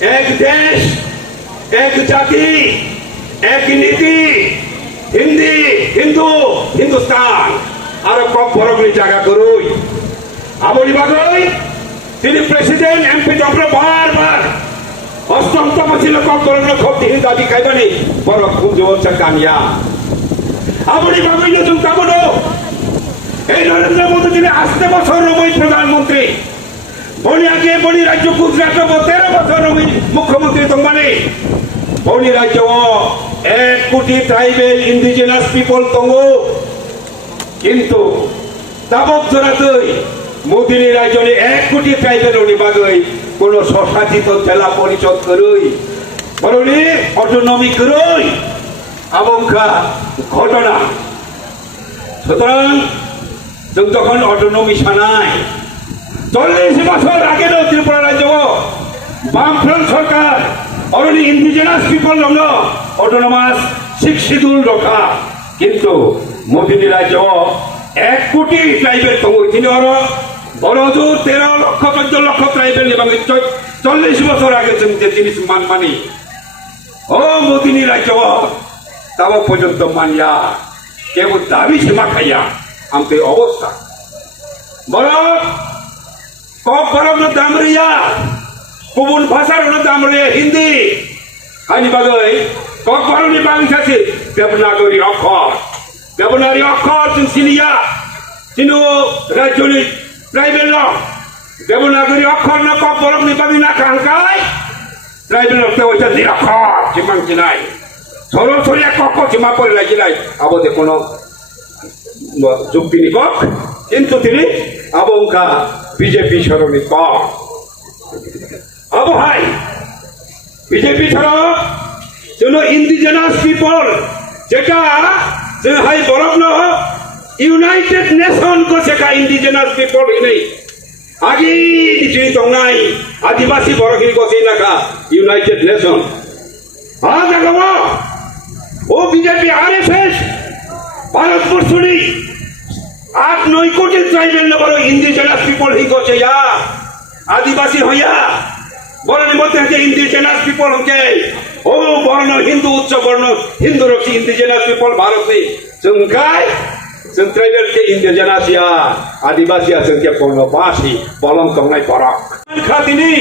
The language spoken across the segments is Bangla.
এক দেশ, এক জাতি, এক নীতি, হিন্দি, হিন্দু, হিন্দুস্তান আর কম বরগুলি জায়গা করুই আমরি বাগই তিনি প্রেসিডেন্ট এমপি আমরা বারবার অষ্টমতম ছিল কম বরগুলো খুব দিন দাবি খাইবানি বড় খুব জোরছে কামিয়া আমরি বাগই নতুন কামড়ো এই নরেন্দ্র মোদী তিনি আসতে বছর রবি প্রধানমন্ত্রী বনি আগে বনি রাজ্য গুজরাট 13 বছর রবি মুখ্যমন্ত্রী তোমানে বনি রাজ্য 1 কোটি ট্রাইবেল ইন্ডিজিনাস পিপল তঙ্গো কিন্তু তাবক জোড়াতই মোদিনী রাজ্যে 1 কোটি ট্রাইবেল বাগৈ কোন স্বশাসিত জেলা পরিষদ করুই বরনি অটোনমি করুই আবংখা ঘটনা সুতরাং যখন অটোনমি সানায় 40 বছর আগে ত্রিপুরা রাজ্য বামফ্রন্ট সরকার অরনি ইন্ডিজিনাস পিপল অটোনমাস শিক্ষিদুল রক্ষা কিন্তু মোদিনী রাজ্য 1 কোটি ট্রাইবেল তিনি বড়জোর 13 লক্ষ 14 লক্ষ ট্রাইবেল এবং 40 বছর আগে জিনিস মানি ও মোদিনী রাজ্য তাও পর্যন্ত মানিয়া কেবল দাবি সীমা খাইয়া আমতে অবস্থা বড় কক বরং দামরিয়া কুবুন ভাষার দামরিয়া হিন্দি হানি বাগৈ কক বরংনি বাংলা আছে দেবনাগরী অক্ষর সিনিয়া চিনো রাজ্যনি ট্রাইবেল দেবনাগরী অক্ষর না কক বরংনি বাগি না কাঙ্কাই ট্রাইবেল ওইটা নিরক্ষর জিমাং চিনাই সরাসরি কক জিমা পড়ে লাগিলাই আবদে কোনো যুক্তি নিকক কিন্তু তিনি আবংকা বিজেপি সরণি কম আবহাই বিজেপি ছাড়া ইন্ডিজিনাস পিপল যেটা হাই বরফ ইউনাইটেড নেশন को सेका इंडिजिनस पीपल ही आगे निचुई तंगनाई आदिवासी बरखिन को सेनाका यूनाइटेड नेशन हाँ जागो ओ बीजेपी आरएसएस भारतवर्षनी 8-9 कोटी ट्राइबल नबर इंडिजिनस पीपल ही को या आदिवासी होया বরণের মধ্যে আছে ইন্ডিজিনাস পিপল হকে ও বর্ণ হিন্দু উচ্চ বর্ণ হিন্দু রক্ষী ইন্ডিজিনাস পিপল ভারতে সংখ্যায় ট্রাইবেল কে ইন্ডিজিনাস ইয়া আদিবাসী আছেন কে পূর্ণবাসী বলম তংনাই পরক খাতিনি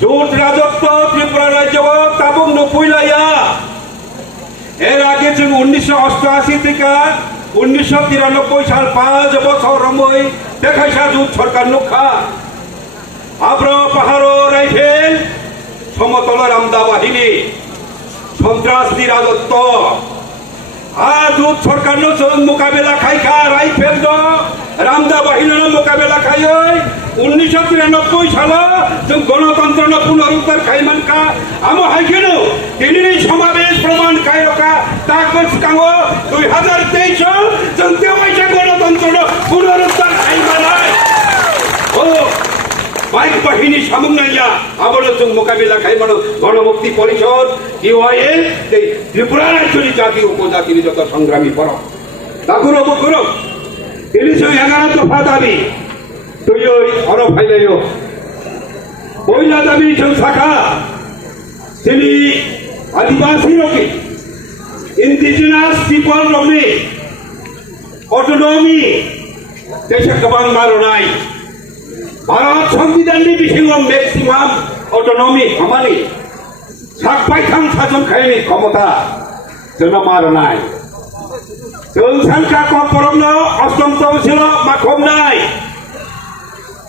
জোট রাজত্ব ত্রিপুরা রাজ্য তাবং নপুইলাইয়া এর আগে जों 1988 থেকে 1993 সাল 5 বছর রমই দেখাইছা জোট সরকার নখা আব্র পাহাড় রাইফেল সমতল রামদা বাহিনী সন্ত্রাসী রাজত্ব আজ সরকার মোকাবেলা খাইখা রাইফেল রামদা বাহিনীর মোকাবেলা খাই 1993 সাল গণতন্ত্র পুনরুদ্ধার খাইমানকা আমো হাইকেন তিনি সমাবেশ প্রমাণ খাইরকা তাকস কাঙ্গো 2023 জন্তেমাইছা গণতন্ত্র পুনরুদ্ধার খাইমানাই ও বাইক বাহিনী সামুনাইয়া আবার মোকাবিলা খাইমানো গণমুক্তি পরিষদ ডিওয়াইএ ত্রিপুরা রাজ্যের জাতি উপজাতির যত সংগ্রামী পর তাকুর বকুর 311 দফা দাবি তুই অর ফাইলাইও পয়লা দাবি শাখা তিনি আদিবাসী রকি ইন্ডিজিনাস পিপল রকি অটোনমি দেশে গোবাং মারনাই भारत संविधान बिथिङाव मैक्सिमाम अटोनमी हमारी साकपाइखां सासन खायनि क्षमता जोंनो मारनाय जों सानखा कपरमनो अष्टमतम ছিল माखमनाय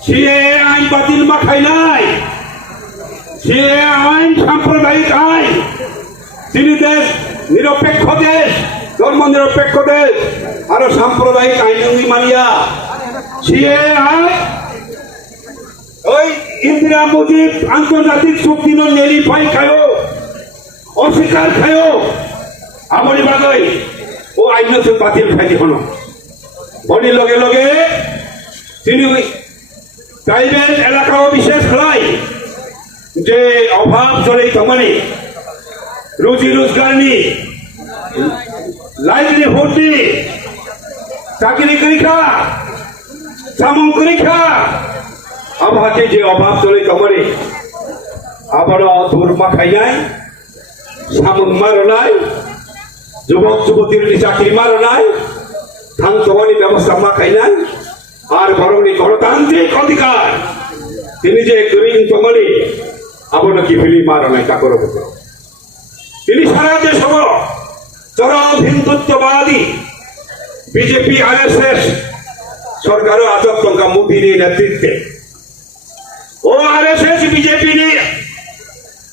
सीए आइन बातिल माखायनाय सीए आइन साम्प्रदायिक आइन যিনি দেশ নিরপেক্ষ দেশ ধর্ম নিরপেক্ষ দেশ আর সাম্প্রদায়িক আইন মানিয়া सीए आइन ওই ইন্দিরা মোদি আন্তর্জাতিক চুক্তি নেলিফাই খায়ো অস্বীকার খায়ো আমরি বাগৈ ও আইন বাতিল খাইতে হলো বলি লগে লগে তিনি ট্রাইবেল এলাকাও বিশেষ খাই যে অভাব চলে তমানে রুজি রোজগার নি লাইভলিহুড নি চাকরি করি খা সামগ্রী খা আবহাওয়াতে যে অভাব চলে তমানে আবারও ধূর মাখাইনাই সামুন মারনাই যুবক যুবতীর চাকরি মারনাই ধান জমানি ব্যবস্থা মাখাইনাই আর বরং গণতান্ত্রিক অধিকার তিনি যে গ্রিন জমানি আবার কি ফিলি মারনাই তা করব তিনি সারা দেশ চরম হিন্দুত্ববাদী বিজেপি আরএসএস সরকারও আজব টঙ্কা মোদীর নেতৃত্বে ও আরএসএস বিজেপি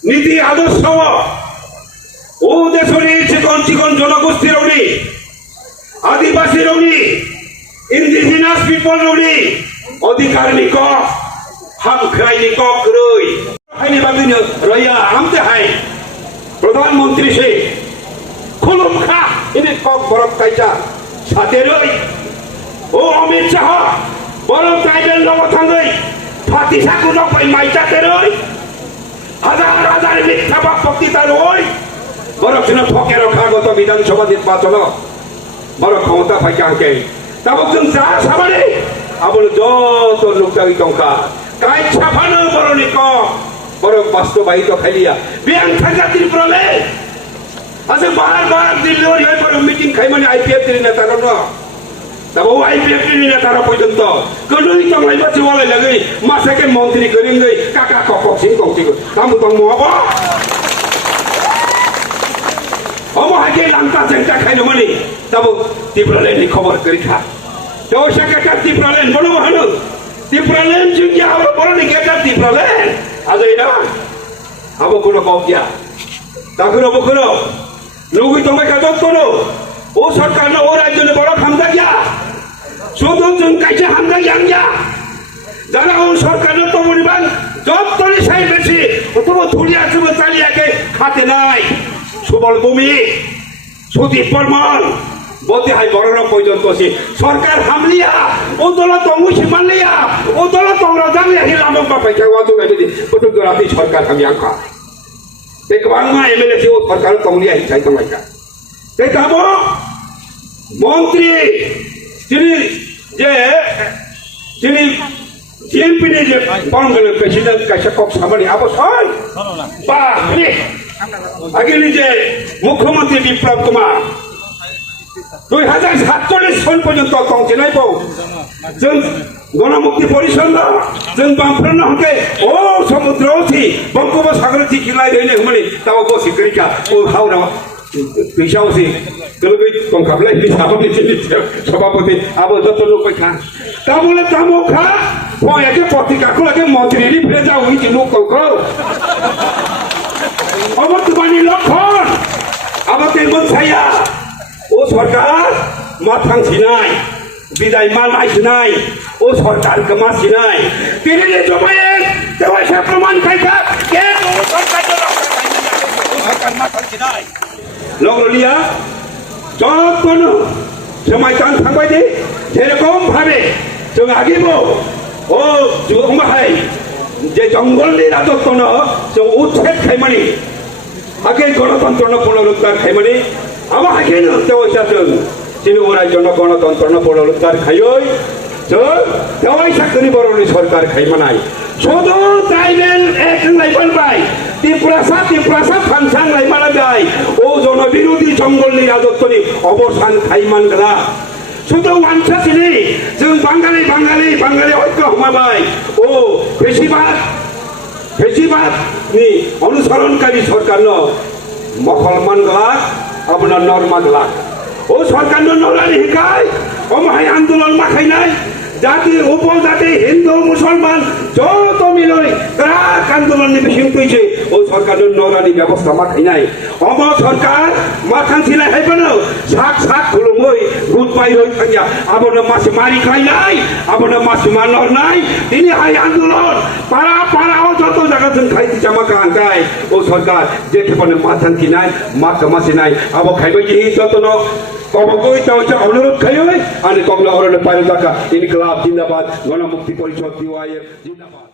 নীতি আদর্শ ও দেশের চিকন চিকন জনগোষ্ঠীর উনি আদিবাসীর উনি ইন্ডিজিনাস পিপল উনি অধিকার নিকক হাম খাই নিকক রই হাইনি বাবিন রইয়া আমতে হাই প্রধানমন্ত্রী সে খুলুম খা ইনি কক বরফ কাইটা সাথে রই ও অমিত শাহ বরফ টাইবেল লব থাঙ্গই ফাতি সাকু নকই মাইটাতে রই হাজার হাজার মিথ্যা বা বক্তৃতা রই বরফ ছিল ঠকে রক্ষা গত বিধানসভা নির্বাচন বরফ ক্ষমতা পাইছে আঁকে তাবকজন যা সাবারে আবার যত লোকটাই টঙ্কা কাই ছাপানো বরণি কম বরফ বাস্তবায়িত খাইলিয়া বিয়ান থাকা ত্রিপুরালে আচ্ছা বারবার দিল্লি হয়ে পরে মিটিং খাই মানে আইপিএফ দিলি না তার তবে ও আইপিএফ দিলি না তারা পর্যন্ত কোনোই তংলাই বাচ্চা বলে লাগে মাসাকে মন্ত্রী করি গই কাকা কক সিং কংসি তাম তং মহাব অমহাকে লাংটা চেংটা খাইনো মানে তবে ত্রিপুরালেন খবর করি খা তো সেটা ত্রিপুরালেন বড় মহানু ত্রিপুরালেন চুঙ্গি আবার বড় নিকেটা ত্রিপুরালেন আজ এটা আবো কোনো কম দিয়া তাকুরো বকুরো লুগুই তোমায় কাজ করো ও সরকার না ও রাজ্য বড় হামদা গিয়া শুধু জন কাইছে হামদা গিয়া যারা ও সরকার তো মরিবান যতনি সাই বেশি অথবা ধুলিয়া চুব চালিয়াকে খাতে নাই সুবল ভূমি সুদীপ বর্মন বলতে হয় বড় পর্যন্ত সরকার হামলিয়া ও দল তমুসি মানলিয়া ও দল তোমরা জানলিয়া হিলাম পাইছে অত রাতে সরকার আমি আঁকা বাংলা এমএলএ ও সরকার তমলিয়া ইচ্ছাই তোমাইকা দেখাব মন্ত্রী যিনি জিএমপি যে বঙ্গলের প্রেসিডেন্ট কাছে কক সামানি আবশ্যক বা আগে যে মুখ্যমন্ত্রী বিপ্লব কুমার 2047 সন পর্যন্ত কংসি নাইব जों গণমুক্তি পরিষদ जों বামফ্রন্ট হকে ও সমুদ্র অথি বঙ্গোপসাগর চিকিলাই রইলে মানে তাও বসি করিকা ও হাওড়া পিছাওসি গলবই কংখাবলাই পিছাবনি সভাপতি আবো যত লোক খা তা বলে তামো খা পয়াকে পত্রিকাকে লাগে মন্ত্রীরই ফিরে যাও ওই যে লোক কংখ অবর্তমানী লক্ষণ আবার তেমন ছাইয়া ও সরকার মাথাং সিনাই বিদায় মানাই সিনাই ও সরকারকে মা সিনাই তিনি যে জমায়েন দেওয়া সে প্রমাণ খাইকা কে সরকার মাথাং সিনাই লগলিয়া যখন সময় চান থাকবে যে যেরকম ভাবে जों আগিব ও জুমাহাই যে জঙ্গলনি রাজত্ব ন जों উচ্ছেদ খাইমানি আগে গণতন্ত্র পুনরুদ্ধার খাইমানি আমার আগে দেওয়া তিনি ওরাই জন্য গণতন্ত্র পুনরুদ্ধার খাইই দেওয়াই চাকরি বরণী সরকার খাইমানাই শুধু ট্রাইবেল এক লাইফাল পাই ত্রিপুরাসা ফাংশন লাইমানা যায় ও জনবিরোধী জঙ্গলনি রাজত্বনি অবসান খাইমান গেলা শুধু ওয়ানসা ছিলি जों বাঙালি ঐক্য হমাবাই ও বেশিরভাগনি অনুসরণকারী সরকার মখলমান গলাক আপনার নর্মা গলাক ও সরকার নলানি শিকায় অমহাই আন্দোলন মাখাইনাই জাতি উপজাতি হিন্দু মুসলমান যত মিলই ক্রাক আন্দোলন বেশি কইছে ও সরকার নলানি ব্যবস্থা মাখাইনাই অম সরকার মাথান ছিলাই হাইবেন শাক খুলুমই গুড বাই হই থাকি আপনার মাসে মারি খাই নাই আপনার মাসে মানর নাই তিনি হাই আন্দোলন পাড়াও যত জায়গা খাইতে জামাকা আনকাই ও সরকার যেতে পারে মাথান কি নাই মাসে নাই আবার খাইবে যে যত কবকই তাও অনুরোধ খাইবে আর কমলা হরণে পাইল টাকা ইনকলাব জিন্দাবাদ গণমুক্তি পরিষদ জিন্দাবাদ